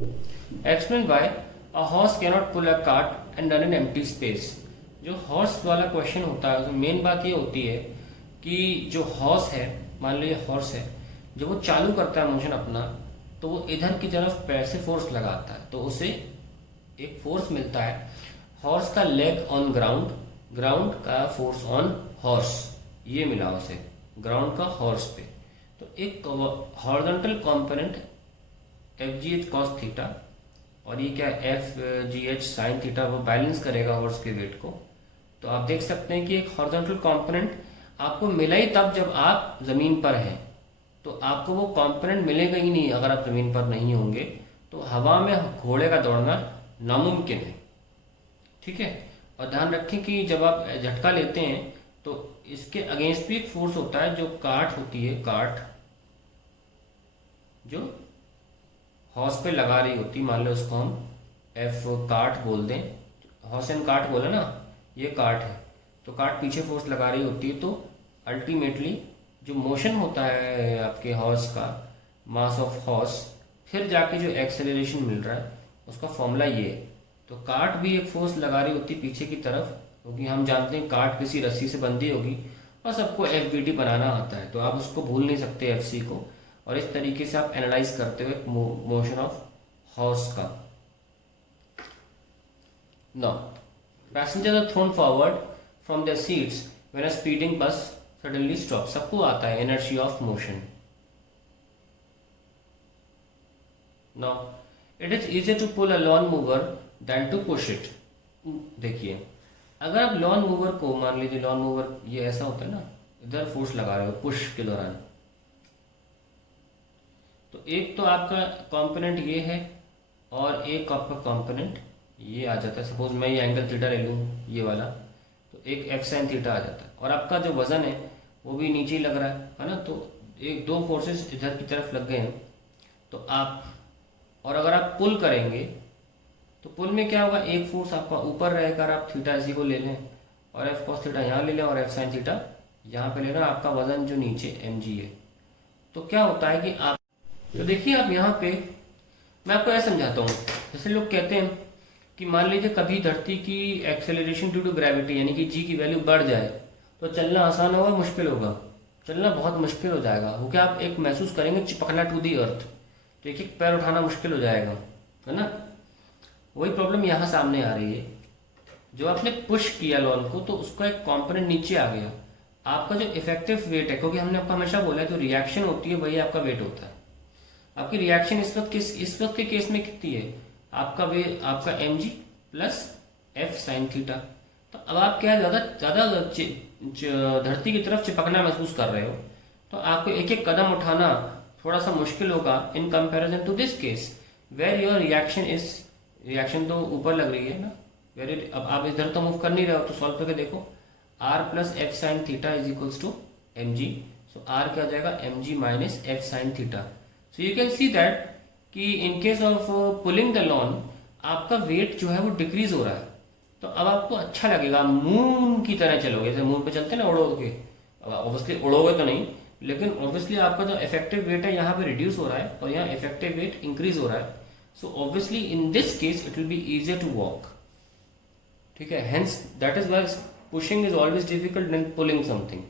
Explain why a horse can not pull a cart and run in empty space. जो horse वाला question होता है, main बात ये होती है कि जो हॉर्स है, मान लीजिए हॉर्स है, जब वो चालू करता है मोशन अपना, तो वो इधर की तरफ पैर से फोर्स लगाता है, तो उसे एक फोर्स मिलता है। हॉर्स का लेग ऑन ग्राउंड, ग्राउंड का फोर्स ऑन हॉर्स, ये मिला उसे ग्राउंड का हॉर्स पे। तो एक horizontal component F G H cos theta, और ये क्या F G h sine theta, वो बैलेंस करेगा हॉर्स के वेट को। तो आप देख सकते हैं कि एक हॉरिजॉन्टल कंपोनेंट आपको मिला ही तब जब आप जमीन पर हैं, तो आपको वो कंपोनेंट मिलेगा ही नहीं अगर आप जमीन पर नहीं होंगे। तो हवा में घोड़े का दौड़ना नामुमकिन है, ठीक है। और ध्यान रखें कि जब आप झटका लेते हैं तो इसके अगेंस्ट भी एक फोर्स होता है, जो काट होती है, काट जो हॉर्स पे लगा रही होती, मान लो उसको हम एफ काट बोल दें, हॉर्स एंड काट बोले ना, ये काट है, तो काट पीछे फोर्स लगा रही होती है। तो अल्टीमेटली जो मोशन होता है आपके हॉर्स का, मास ऑफ हॉर्स, फिर जाके जो एक्सेलरेशन मिल रहा है, उसका फॉर्मूला ये है। तो काट भी एक फोर्स लगा रही होती पीछे की तरफ, क्योंकि हम जानते हैं काट किसी रस्सी से बंधी होगी, और सबको एफ बी टी बनाना आता है, तो आप उसको भूल नहीं सकते एफ सी को। और इस तरीके से आप एनालाइज करते हुए मोशन ऑफ हॉर्स का। Now passengers are thrown forward from their seats when a speeding bus suddenly stop. सबको आता है inertia of motion. Now it is easier to pull a lawn mower than to push it. देखिए, अगर आप lawn mover को, मान लीजिए lawn mover ये ऐसा होता है ना, इधर फोर्स लगा रहे हो पुश के दौरान, तो एक तो आपका कंपोनेंट ये है और एक आपका कंपोनेंट ये आ जाता है। सपोज मैं ये एंगल थीटा ले लूँ, ये वाला, तो एक एफ साइन थीटा आ जाता है, और आपका जो वजन है वो भी नीचे ही लग रहा है ना। तो एक दो फोर्सेस इधर की तरफ लग गए हैं, तो आप, और अगर आप पुल करेंगे तो पुल में क्या होगा, एक फोर्स आपका ऊपर रहेगा, आप थीटा इसी को ले लें, और एफ कॉस थीटा यहाँ ले लें, और एफ साइन थीटा यहाँ पे लेना, आपका वजन जो नीचे एम जी है। तो क्या होता है कि आप, तो देखिए आप यहाँ पे, मैं आपको यह समझाता हूँ। जैसे लोग कहते हैं कि मान लीजिए कभी धरती की एक्सेलरेशन ड्यू टू ग्रेविटी यानी कि जी की वैल्यू बढ़ जाए, तो चलना आसान होगा, मुश्किल होगा? चलना बहुत मुश्किल हो जाएगा, क्योंकि आप एक महसूस करेंगे चिपकना टू दी अर्थ, तो एक एक पैर उठाना मुश्किल हो जाएगा, है ना। वही प्रॉब्लम यहाँ सामने आ रही है। जो आपने पुश किया लॉन को, तो उसका एक कंपोनेंट नीचे आ गया, आपका जो इफेक्टिव वेट है, क्योंकि हमने आपको हमेशा बोला है जो रिएक्शन होती है वही आपका वेट होता है। आपकी रिएक्शन इस वक्त के केस में कितनी है, आपका वे आपका M G plus F sine theta. तो अब आप क्या ज्यादा ज्यादा धरती की तरफ चिपकना महसूस कर रहे हो, तो आपको एक एक कदम उठाना थोड़ा सा मुश्किल होगा in comparison to this case where your reaction तो ऊपर लग रही है ना, वेर अब आप इधर तो मूव कर नहीं रहे हो, तो सॉल्व करके देखो, R plus F sine theta is equals to M G. So R क्या हो जाएगा, M G minus F sine theta. So you can see that कि in case of pulling the lawn, आपका वेट जो है वो डिक्रीज हो रहा है। तो अब आपको अच्छा लगेगा, मून की तरह चलोगे, जैसे मून पे चलते हैं ना उड़ो के। ऑब्वियसली उड़ोगे तो नहीं, लेकिन ऑब्वियसली आपका जो इफेक्टिव वेट है यहाँ पे रिड्यूस हो रहा है, और यहाँ इफेक्टिव वेट इंक्रीज हो रहा है। So obviously in this case it will be easier to walk, ठीक है। Hence that is why pushing is always difficult than pulling something.